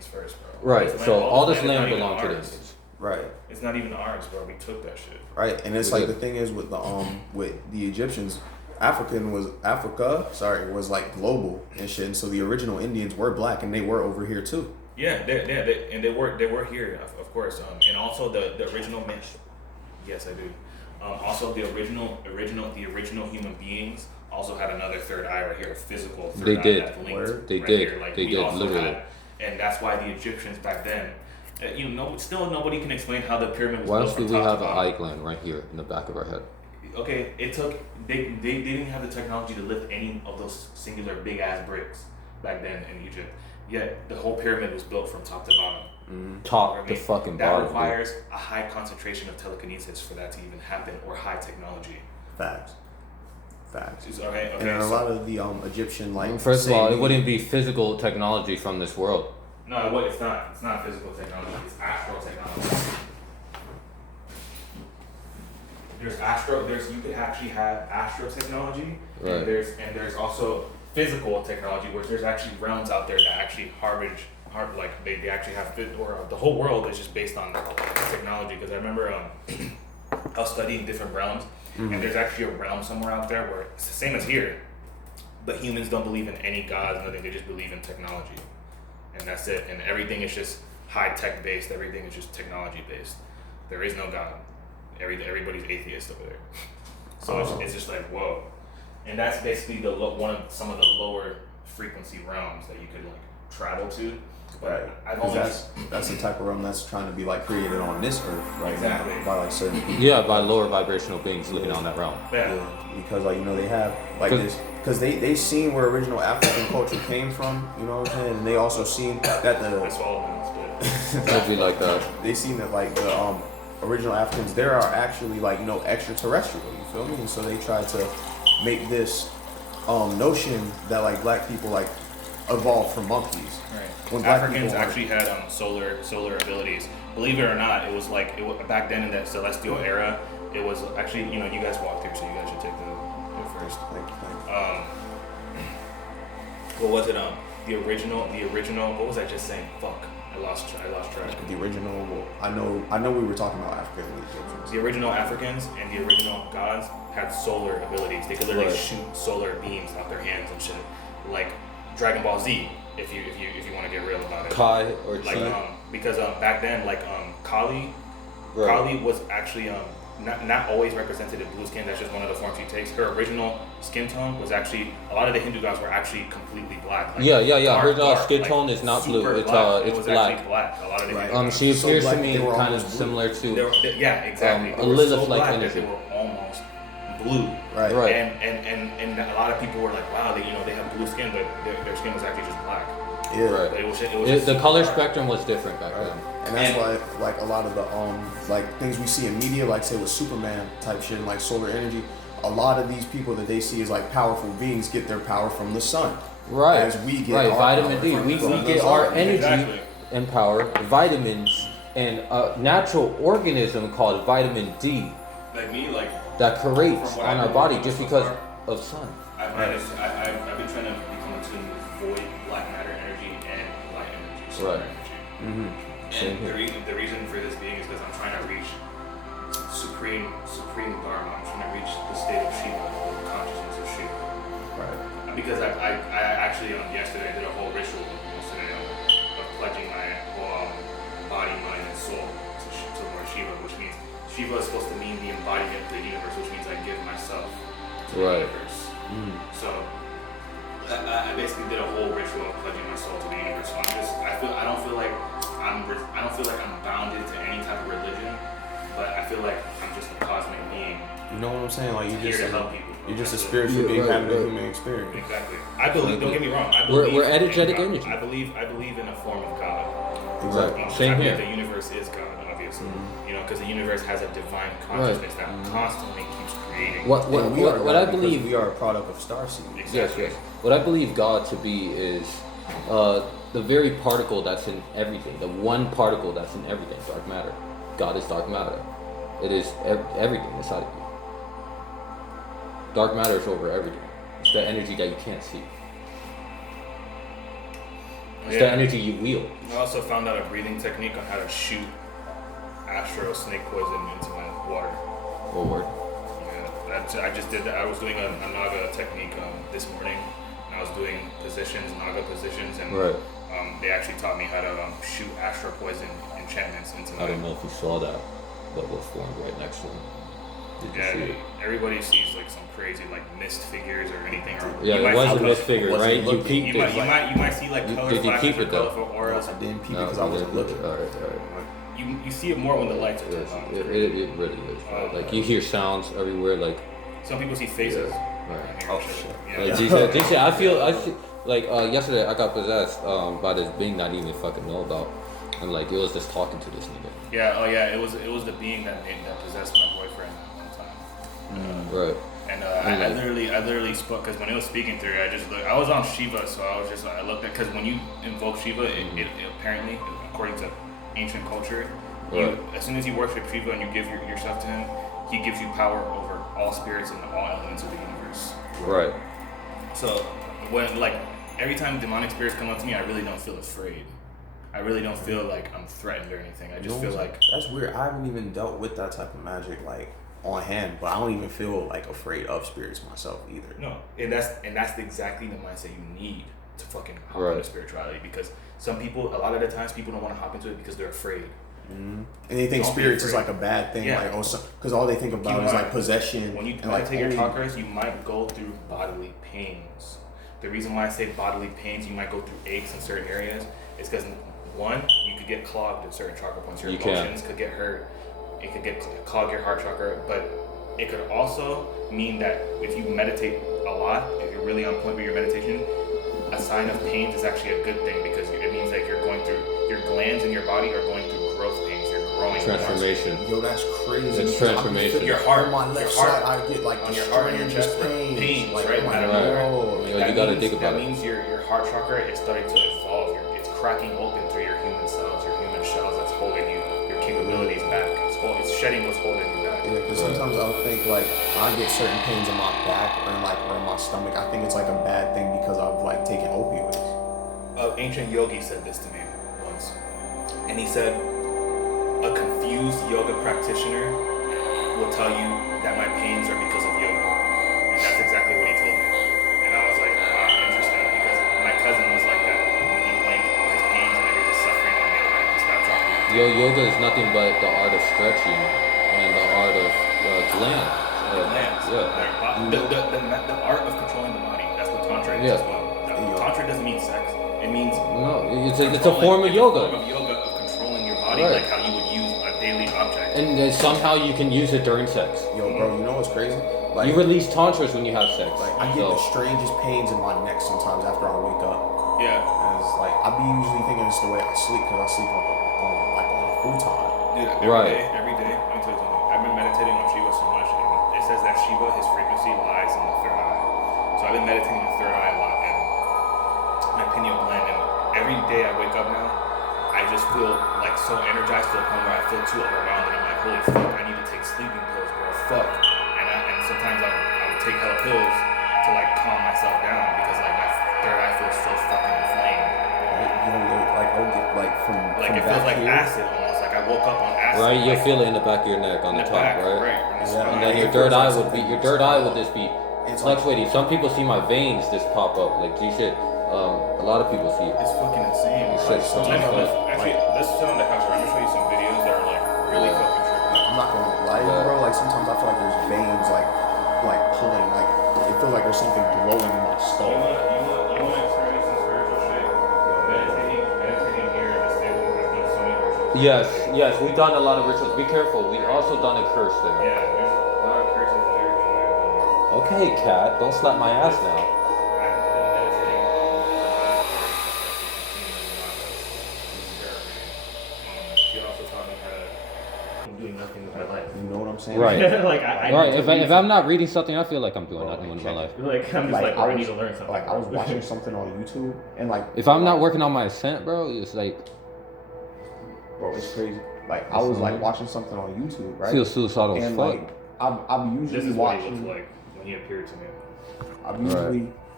Indians first, bro. Right. So all this is not land even belonged to the ours. Indians. Right. It's not even ours, bro. We took that shit. Right. And it's We like did. the thing is with the Egyptians, Africa, was like global and shit. And so the original Indians were black and they were over here too. Yeah, and they were here, of course. And also the original men. Yes, I do. Also, the original human beings also had another third eye right here, a physical third They eye did. that linked Word. They right did. here. Like They we did, also literally. had, and that's why the Egyptians back then, still nobody can explain how the pyramid was Why built else do from we top have to an bottom. eye gland right here in the back of our head? Okay, they didn't have the technology to lift any of those singular big ass bricks back then in Egypt. Yet the whole pyramid was built from top to bottom. Top I to mean, fucking that bottom. requires a high concentration of telekinesis for that to even happen, or high technology. Facts. Okay, And a so- lot of the Egyptian like. First of all, it saying- wouldn't be physical technology from this world. No, it's not. It's not physical technology. It's astral technology. You could actually have astral technology, Right. and there's also physical technology, where there's actually realms out there that actually they actually have the whole world is just based on technology. Because I remember I was studying different realms, and there's actually a realm somewhere out there where it's the same as here, but humans don't believe in any gods, nothing. They just believe in technology, and that's it. And everything is just high tech based. Everything is just technology based. There is no God. Everybody's atheist over there. So it's just like, whoa. And that's basically some of the lower frequency realms that you could like travel to. But I've 'Cause only that's the type of realm that's trying to be like created on this earth right Exactly. now by like certain people. Yeah, by lower vibrational beings living on that realm. yeah. Because like they have like 'Cause- this because they seen where original African culture came from, you know what I'm saying? And they also seen that I swallowed them, It'd be like that. they seen that like the original Africans there are actually like extraterrestrial, you feel me? And so they tried to make this notion that like black people like evolved from monkeys. Right. When black Africans people are- actually had solar abilities. Believe it or not, it was back then in the celestial era. It was actually you guys walked through, so you guys should take the first. Like, What was it? The original. What was I just saying? Fuck. I lost track. the original, I know we were talking about Africa and the Egyptians. The original Africans and the original gods had solar abilities. They could literally Right. shoot solar beams out their hands and shit, like Dragon Ball Z. If you want to get real about it. Kai or Like Chi. because back then Kali Right. Kali was actually not always represented in blue skin. That's just one of the forms she takes. Her original skin tone was actually a lot of the Hindu gods were actually completely black. Like, Yeah. Her dark, skin like, tone is not blue. super It's black. It it's was black. actually black. A lot of the Right. Hindu gods. She So appears black to that me they were kind of almost blue. similar to Yeah, exactly. a They were Lilith-like so black that energy. they were almost blue. Right. Right. And a lot of people were like, wow, they have blue skin, but their skin was actually just black. Yeah. Right. But it was just the super color dark. spectrum was different back then. And that's why like a lot of the like things we see in media, like say with Superman type shit and like solar energy, a lot of these people that they see as like powerful beings get their power from the sun. Right. As we get right. our Vitamin power D. from We the get sun. our energy Exactly. and power, vitamins, and a natural organism called vitamin D Like me, that creates From what on I've our been body doing just so because far. of sun. I've been trying to become attuned with void black matter energy and light energy, solar Right. energy. Same And here. the reason for this being is because I'm trying to reach supreme dharma. I'm trying to reach the state of Shiva, the consciousness of Shiva. Right. Because I actually yesterday I did a whole ritual yesterday of pledging my whole body, mind, and soul to Lord Shiva, which means Shiva is supposed to mean the embodiment of the universe, which means I give myself to Right. the universe. So I basically did a whole ritual of pledging my soul to the universe. So I don't feel like I'm bounded to any type of religion, but I feel like I'm just a cosmic being You know what I'm saying? Like here to help people. you're just a That's it. spiritual Yeah, being right, having a right. human experience. Exactly. I believe. Don't get me wrong. I We're believe in energetic God. energy. I believe in a form of God. Exactly. Same I believe here. the universe is God, obviously. Because the universe has a divine consciousness that constantly keeps creating. And we are What I God because believe we are a product of starseed. Exactly. Yes. What I believe God to be is the very particle that's in everything, the one particle that's in everything, dark matter. God is dark matter. It is everything inside of you. Dark matter is over everything. It's the energy that you can't see. It's the energy you wield. I also found out a breathing technique on how to shoot astro snake poison into my water. Oh, word. Yeah, I just did that. I was doing a Naga technique this morning, and I was doing Naga positions, and Right. they actually taught me how to shoot astro poison enchantments into my. I don't know if you saw that, but was formed right next to him. Did you see Yeah, it? everybody sees like some crazy like mist figures or anything. Or Yeah, you it might was see a mist figure, was it right? You looking- peeped You it. might see like color did you flashes keep or it, though? colorful auras. I didn't peep No, because I wasn't looking. Alright. You see it more when the lights are turned Yes, on. it really is. Right? Like you hear sounds everywhere. Like Some people see faces. Right. around here Oh, and shit. shit. Yeah. Like Jesus, I feel like yesterday I got possessed by this being I didn't even fucking know about, and like it was just talking to this nigga. Yeah, oh yeah, it was the being that possessed my boyfriend one time. Right. And And I like- literally spoke because when it was speaking through it, I just looked. I was on Shiva, so I looked at because when you invoke Shiva, it apparently, according to ancient culture, Right. as soon as you worship Shiva and you give yourself to him, he gives you power over all spirits and all elements of the universe. Right. So when like every time demonic spirits come up to me, I really don't feel afraid. I really don't feel like I'm threatened or anything. I just feel like that's weird. I haven't even dealt with that type of magic like on hand, but I don't even feel like afraid of spirits myself either. no, and that's exactly the mindset you need to fucking hop Right. into spirituality because some people, a lot of the times, people don't want to hop into it because they're afraid. And they think Don't be spirits is afraid. like a bad thing, Yeah. like because all they think about is might- like possession. When you and like meditate your only- chakras, you might go through bodily pains. The reason why I say bodily pains, you might go through aches in certain areas, is because one, you could get clogged at certain chakra points. Your You can. emotions could get hurt. It could clog your heart chakra, but it could also mean that if you meditate a lot, if you're really on point with your meditation, a sign of pains is actually a good thing because it means that you're going through your glands in your body are going through growth pains. They're growing. Transformation. Yo, that's crazy. It's transformation. Your heart, on my left your heart, side, I get like on the your heart and your strangest chest, pains, like, right? I'm like, Out of Right. nowhere. oh, Yo, you gotta think about that it. means your heart chakra is starting to evolve. It's cracking open through your human cells, your human shells that's holding you, your capabilities back. It's shedding what's holding you back. Yeah, because sometimes I'll think like I get certain pains in my back or in my stomach. I think it's like a bad thing because I've like taken opioids. Ancient yogi said this to me once, and he said, "A confused yoga practitioner will tell you that my pains are because of yoga," and that's exactly what he told me. And I was like, "Wow, interesting," because my cousin was like that. He blamed all his pains and every suffering on yoga, and he stopped talking. Yoga is nothing but the art of stretching and the art of gland. Glands. Yeah. The art of controlling the body. That's what tantra is Yeah. as well. Tantra doesn't mean sex. It means No, it's a form of yoga. Form of yoga of controlling your body, Right. like how you would use a daily object. And then somehow you can use it during sex. Yo, bro, you know what's crazy? Like, You release tantras when you have sex. like I get So, the strangest pains in my neck sometimes after I wake up. Yeah, And it's like I be usually thinking it's the way I sleep because I sleep on a futon. dude. Right. Every day. Let me tell you something. I've been meditating on Shiva so much, and it says that Shiva, his frequency lies in the third eye. So I've been meditating on the third eye a lot, and my pineal gland. And every day I wake up now, I just feel like so energized to the point where I feel too overwhelmed, and I'm like, holy fuck, I need to take sleeping pills, bro. Fuck. And sometimes I would take hella pills to like calm myself down because like my third eye feels so fucking inflamed. Right? You know, like I'll get like from Like it back feels like here. acid almost. Like I woke up on acid. right, you'll like, feel it in the back of your neck on in the the top, back, right? in the Yeah. spine. And then your It third feels eye like would be something your third eye would just be It's like- fluctuating. Some people see my veins just pop up like G shit. A lot of people see it. It's fucking insane. It's Bro. like something Actually, let's sit on the couch. I'm gonna show you some videos that are like really Yeah. fucking trippy. I'm not gonna lie to you, bro. Like sometimes I feel like there's veins like pulling. Like it feels like there's something glowing in my skull. You wanna experience some spiritual shit? Meditating here in the stable. I've done so many rituals. Yes, we've done a lot of rituals. Be careful. We also done a curse there. Yeah, there's a lot of curses and everything that I've done. Okay, cat, don't slap my ass now. I've been meditating on she also taught me how to. I'm doing nothing with my life. You know what I'm saying? Right. Like I Right. need to read If I'm not reading something, I feel like I'm doing nothing with my life. Like I'm just like, I I need was- to learn something. Like I was watching something on YouTube and like If I'm not working on my ascent, bro, it's like bro, it's crazy. Like I was like watching something on YouTube, I right? feel suicidal as And fuck. like I'm This usually is what he watching. looked like when he appeared to me. I'm usually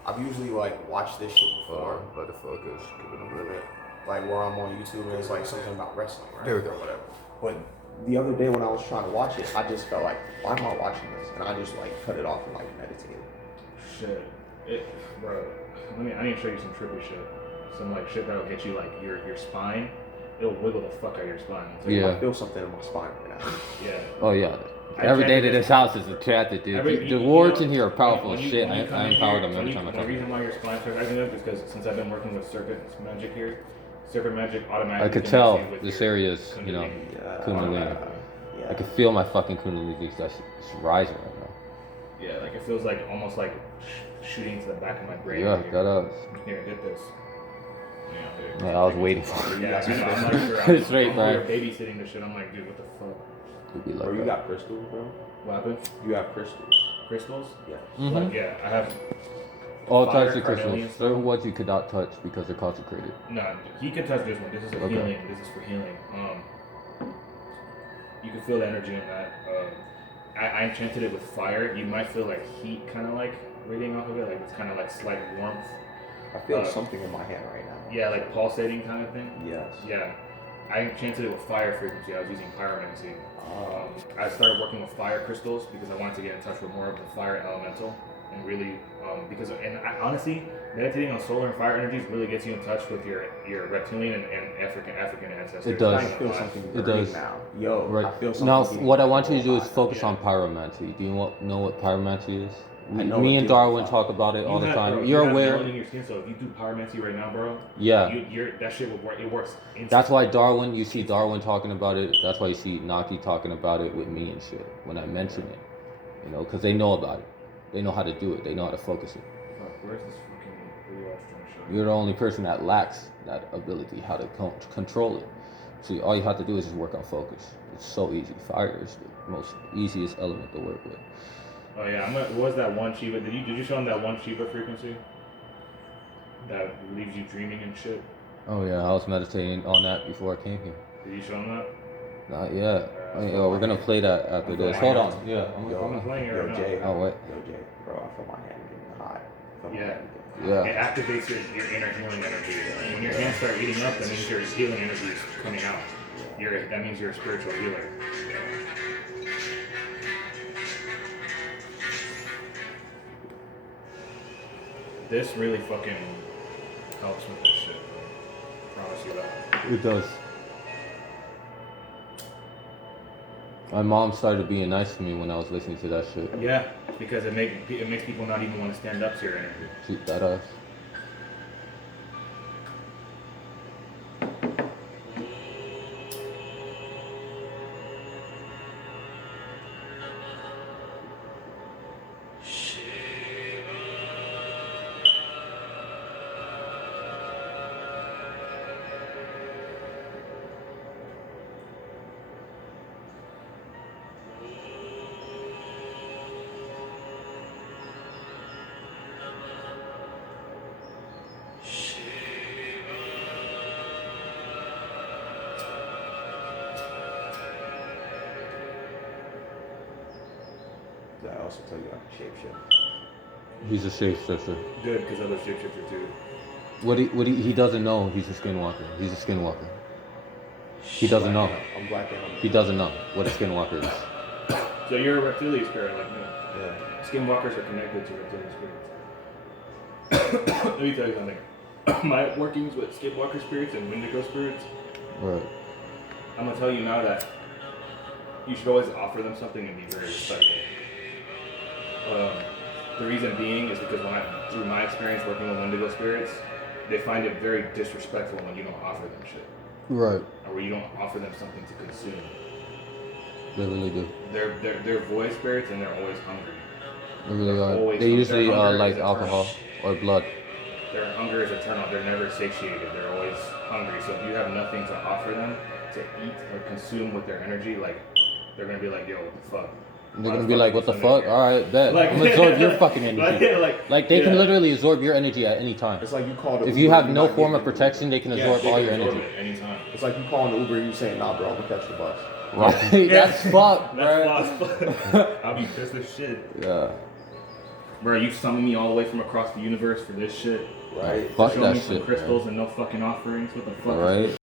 I've usually like watched this shit before, Motherfuckers, give it a minute. like where I'm on YouTube and it's like something about wrestling, right? There we go. Or whatever. But the other day when I was trying to watch it, I just felt like, why am I watching this? And I just like cut it off and like meditated. Shit, bro. I need to show you some trippy shit. Some like shit that'll get you like your spine. It'll wiggle the fuck out of your spine. So Yeah. I feel something in my spine right now. Yeah. Oh yeah. I Every day chanted to this house is enchanted, dude. Every- the you words know, in here are powerful when as you- shit. when you come I in empower here, them every time I The come. reason why your spine starts acting up is because since I've been working with Serpent Magic here, Serpent Magic automatically. I could connects tell you with this your area is, you know, Kundalini. Kundalini. Yeah. I can feel my fucking Kundalini that's rising right now. Yeah, like it feels like almost like shooting to the back of my brain. Yeah, here. that does. Here, get this. Yeah, Yeah, I was waiting for it. Yeah, I know. I'm like, bro, It's right, I'm bro. babysitting this shit. I'm like, dude, what the fuck? It'd be like Bro, you that. got crystals, bro? What happened? You have crystals. Crystals? Yeah. Mhm. Like, yeah, I have. All fire types of carnelian crystals. stone. Certain ones you could not touch because they're consecrated. No, he can touch this one. This is a Okay. healing. This is for healing. You can feel the energy in that. I enchanted it with fire. You might feel like heat, kind of like radiating off of it. Like it's kind of like slight warmth. I feel something in my hand right now. Yeah, like pulsating kind of thing. Yes. Yeah, I enchanted it with fire frequency. I was using pyromancy. Oh. I started working with fire crystals because I wanted to get in touch with more of the fire elemental and really honestly, meditating on solar and fire energies really gets you in touch with your reptilian and African ancestors. It does. I feel something It burning does. now. Yo, Right. I feel something. Now, being what I want you to do is alive. focus Yeah. on pyromancy. Do you know what pyromancy is? I know Me it and is. Darwin talk about it all the time. Bro, You're you have aware. melanin in your skin, so if you do pyromancy right now, bro, Yeah. that shit will work. It works. Instantly. That's why Darwin, you see Darwin talking about it. That's why you see Naki talking about it with me and shit when I mention it. You know, because they know about it. They know how to do it. They know how to focus it. Fuck, where's this fucking video I was trying to show you? You're the only person that lacks that ability, how to control it. So all you have to do is just work on focus. It's so easy. Fire is the most easiest element to work with. Oh yeah, what was that one Shiva? Did you show him that one Shiva frequency? That leaves you dreaming and shit. Oh yeah, I was meditating on that before I came here. Did you show him that? Not yet. We're gonna play that after this. Hold on. Yeah. I'm playing it right now. Jay. Oh wait. Yo, Jay, bro, I feel my hand getting hot. I feel my Yeah. hand getting hot. It Yeah. activates your inner healing energy. When your hands start eating up, that means your healing energy is coming out. That means you're a spiritual healer. This really fucking helps with this shit. Promise you that. It does. My mom started being nice to me when I was listening to that shit. Yeah, because it makes people not even want to stand up to your energy. Keep that up. Did I also tell you I can shapeshift? He's a shapeshifter. Good, because I was shapeshifter too. He doesn't know he's a skinwalker. He's a skinwalker. He doesn't know. I'm black and I'm He doesn't know what a skinwalker is. So you're a reptilian spirit like me. Yeah. Skinwalkers are connected to reptilian spirits. Let me tell you something. My workings with skinwalker spirits and Wendigo spirits, Right. I'm gonna tell you now that you should always offer them something and be very respectful. The reason being is because through my experience working with Wendigo spirits, they find it very disrespectful when you don't offer them shit, Right. or when you don't offer them something to consume. They really do. They're void spirits and they're always hungry. They really are. Always They usually their hunger like is alcohol eternal. or blood. Their hunger is eternal. They're never satiated. They're always hungry. So if you have nothing to offer them to eat or consume with their energy, like they're gonna be like, "Yo, what the fuck?" They're gonna be like, "What the fuck? All right, bet. Like- I'm gonna absorb your fucking energy." like They can yeah. literally absorb your energy at any time. It's like you call the If you Uber, have you're no not form of getting the protection, they can Yeah, absorb they all can your absorb energy. it anytime. Uber. It's like you calling the Uber, you saying, "Nah, bro, I'm gonna catch the bus." Right? That's fucked, bro. That's fucked. I'll be pissed as shit. Yeah. Bro, you summon me all the way from across the universe for this shit. Right. Fuck Show that me some shit, crystals man. and no fucking offerings. What the fuck? All right.